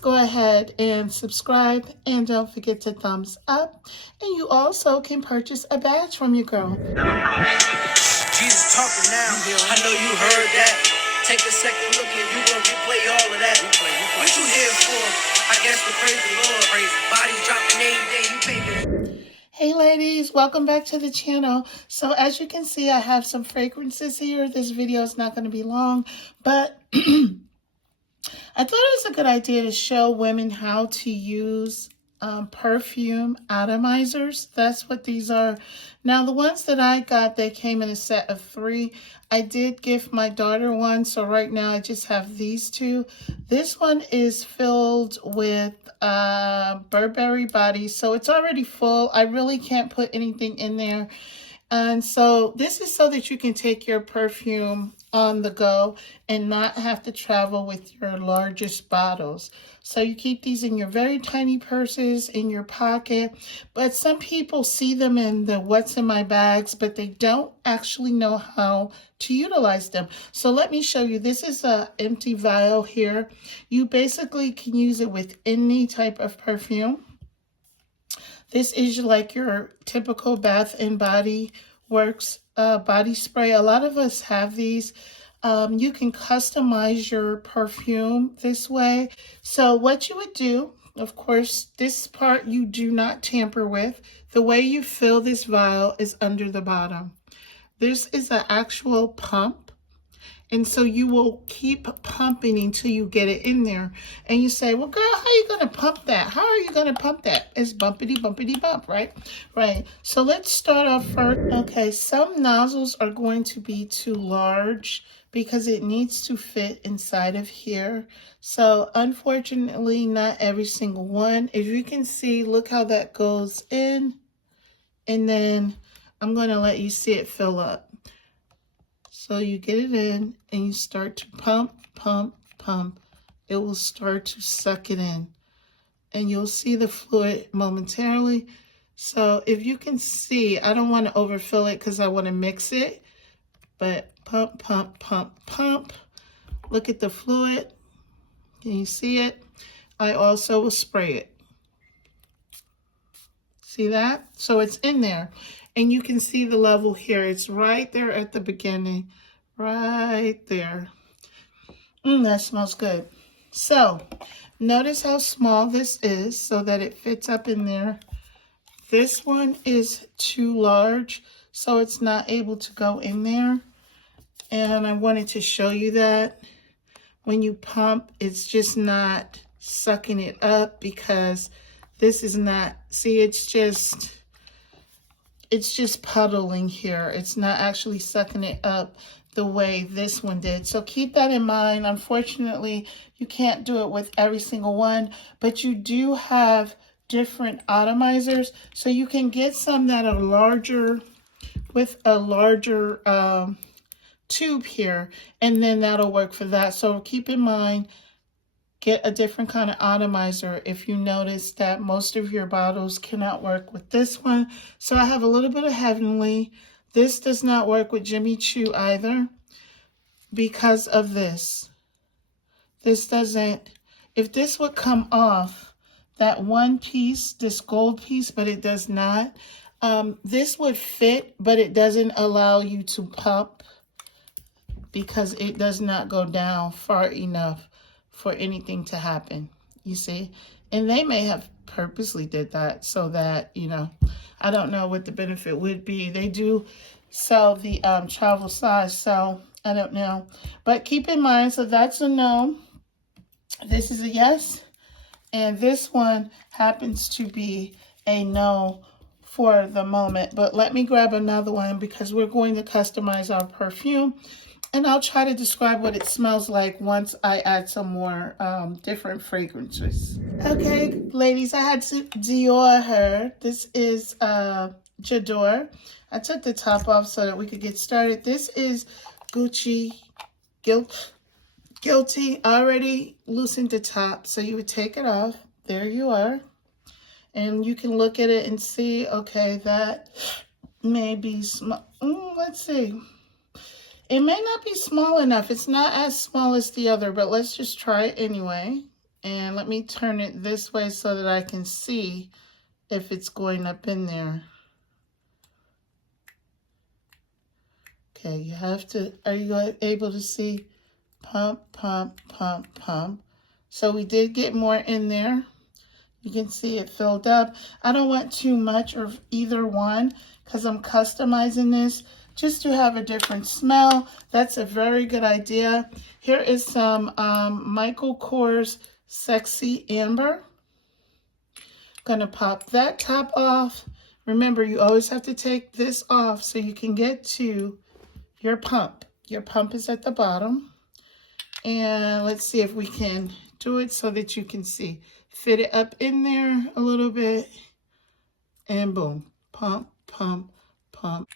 Go ahead and subscribe and don't forget to thumbs up. And you also can purchase a badge from your girl. Jesus talking now. I know you heard that. Take a second look and you gonna replay all of that. What you here for? I guess to praise the Lord. Praise bodies dropping every day. You pay. Hey ladies, welcome back to the channel. So as you can see, I have some fragrances here. This video is not going to be long, but I thought it was a good idea to show women how to use perfume atomizers. That's what these are. Now, the ones that I got, they came in a set of 3. I did give my daughter one, so right now I just have these 2. This one is filled with Burberry body, so it's already full. I really can't put anything in there. And so this is so that you can take your perfume on the go and not have to travel with your largest bottles. So you keep these in your very tiny purses, in your pocket. But some people see them in the what's in my bags, but they don't actually know how to utilize them. So let me show you. This is an empty vial here. You basically can use it with any type of perfume. This is like your typical Bath and Body Works body spray. A lot of us have these. You can customize your perfume this way. So what you would do, of course, this part you do not tamper with. The way you fill this vial is under the bottom. This is an actual pump. And so you will keep pumping until you get it in there. And you say, well, girl, how are you going to pump that? How are you going to pump that? It's bumpity, bumpity, bump, right? Right. So let's start off first. Okay, some nozzles are going to be too large because it needs to fit inside of here. So unfortunately, not every single one. If you can see, look how that goes in. And then I'm going to let you see it fill up. So you get it in and you start to pump, pump, pump. It will start to suck it in. And you'll see the fluid momentarily. So if you can see, I don't want to overfill it because I want to mix it. But pump, pump, pump, pump. Look at the fluid. Can you see it? I also will spray it. See that? So it's in there. And you can see the level here. It's right there at the beginning. Right there. That smells good. So, notice how small this is so that it fits up in there. This one is too large, so it's not able to go in there. And I wanted to show you that. When you pump, it's just not sucking it up because this is not, see, it's just puddling here. It's not actually sucking it up the way this one did. So keep that in mind. Unfortunately, you can't do it with every single one, but you do have different atomizers. So you can get some that are larger with a larger tube here, and then that'll work for that. So keep in mind, get a different kind of atomizer if you notice that most of your bottles cannot work with this one. So I have a little bit of Heavenly. This does not work with Jimmy Choo either because of this. This doesn't, if this would come off, that one piece, this gold piece, but it does not. This would fit, but it doesn't allow you to pump because it does not go down far enough for anything to happen, you see. And they may have purposely did that so that, you know, I don't know what the benefit would be. They do sell the travel size, so I don't know. But keep in mind, so that's a no. This is a yes. And this one happens to be a no for the moment. But let me grab another one because we're going to customize our perfume. And I'll try to describe what it smells like once I add some more different fragrances. Okay, ladies, I had to Dior her. This is J'adore. I took the top off so that we could get started. This is Gucci Guilty. I already loosened the top, so you would take it off. There you are. And you can look at it and see, okay, that may be small. Let's see. It may not be small enough. It's not as small as the other, but let's just try it anyway. And let me turn it this way so that I can see if it's going up in there. Okay, you have to, are you able to see? Pump, pump, pump, pump. So we did get more in there. You can see it filled up. I don't want too much of either one because I'm customizing this just to have a different smell. That's a very good idea. Here is some Michael Kors Sexy Amber. Gonna pop that top off. Remember, you always have to take this off so you can get to your pump. Your pump is at the bottom. And let's see if we can do it so that you can see. Fit it up in there a little bit. And boom. Pump, pump, pump,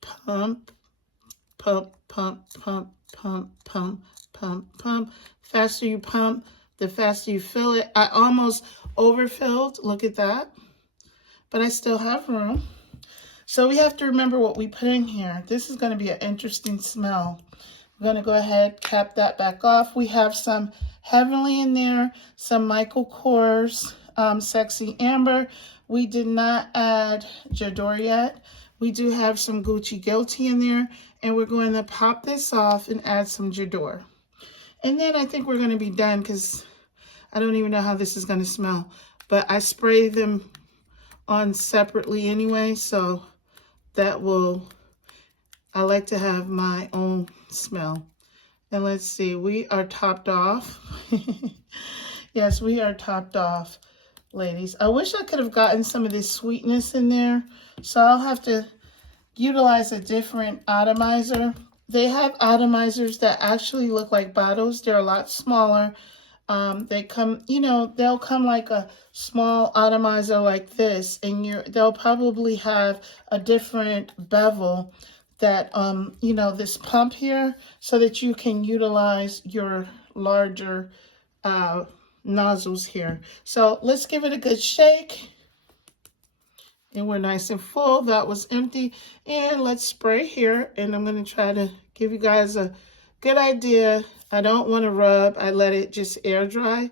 pump, pump, pump, pump, pump, pump, pump, pump. Faster you pump, the faster you fill it. I almost overfilled. Look at that. But I still have room. So we have to remember what we put in here. This is going to be an interesting smell. We're going to go ahead, cap that back off. We have some Heavenly in there, some Michael Kors Sexy Amber. We did not add J'adore yet. We do have some Gucci Guilty in there, and we're going to pop this off and add some J'adore. And then I think we're going to be done because I don't even know how this is going to smell. But I spray them on separately anyway, so that will, I like to have my own smell. And let's see, we are topped off. Yes, we are topped off, ladies. I wish I could have gotten some of this sweetness in there, so I'll have to utilize a different atomizer. They have atomizers that actually look like bottles. They're a lot smaller. They come, you know, they'll come like a small atomizer like this, and they'll probably have a different bevel that, you know, this pump here, so that you can utilize your larger nozzles here. So let's give it a good shake. And we're nice and full. That was empty. And let's spray here. And I'm going to try to give you guys a good idea. I don't want to rub. I let it just air dry.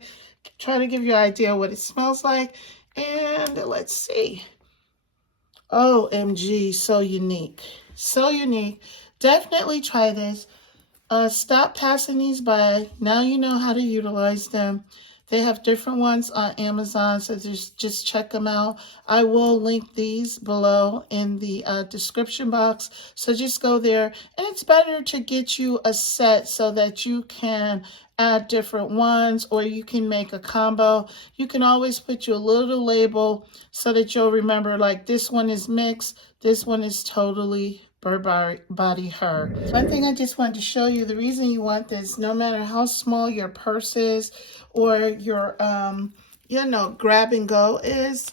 Try to give you an idea what it smells like. And let's see. OMG, so unique. So unique. Definitely try this. Stop passing these by. Now you know how to utilize them. They have different ones on Amazon, so just check them out. I will link these below in the description box, so just go there. And it's better to get you a set so that you can add different ones, or you can make a combo. You can always put you a little label so that you'll remember, like, this one is mixed, this one is totally body her. One thing I just wanted to show you, the reason you want this, no matter how small your purse is or your you know, grab and go is,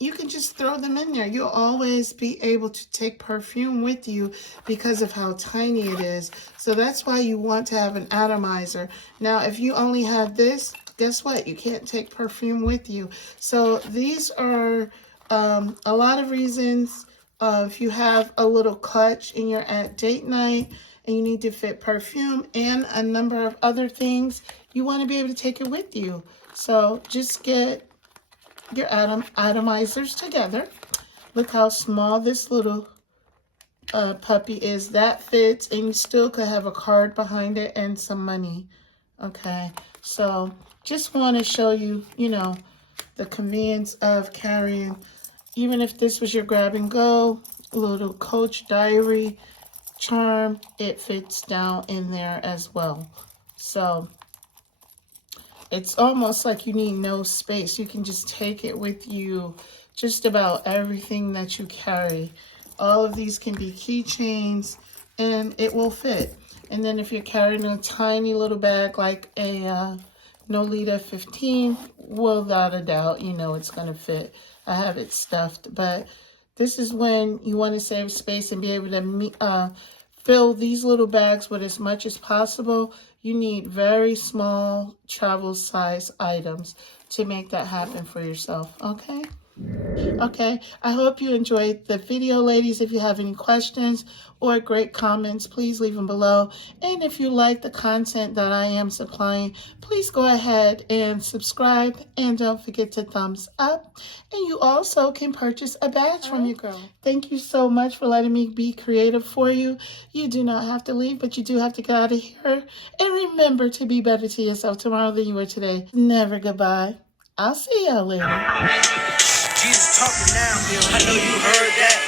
you can just throw them in there. You'll always be able to take perfume with you because of how tiny it is. So that's why you want to have an atomizer. Now, if you only have this, guess what? You can't take perfume with you. So these are a lot of reasons. If you have a little clutch and you're at date night and you need to fit perfume and a number of other things, you want to be able to take it with you. So just get your atomizers together. Look how small this little puppy is. That fits, and you still could have a card behind it and some money. Okay, so just want to show you, you know, the convenience of carrying. Even if this was your grab and go, little Coach diary charm, it fits down in there as well. So it's almost like you need no space. You can just take it with you, just about everything that you carry. All of these can be keychains, and it will fit. And then if you're carrying a tiny little bag like a Nolita 15, without a doubt, you know it's going to fit. I have it stuffed, but this is when you want to save space and be able to fill these little bags with as much as possible. You need very small travel size items to make that happen for yourself, okay? Okay, I hope you enjoyed the video, ladies. If you have any questions or great comments, please leave them below. And if you like the content that I am supplying, please go ahead and subscribe. And don't forget to thumbs up. And you also can purchase a badge from your girl. Thank you so much for letting me be creative for you. You do not have to leave, but you do have to get out of here. And remember to be better to yourself tomorrow than you were today. Never goodbye. I'll see y'all later. Jesus talking now. I know you heard that.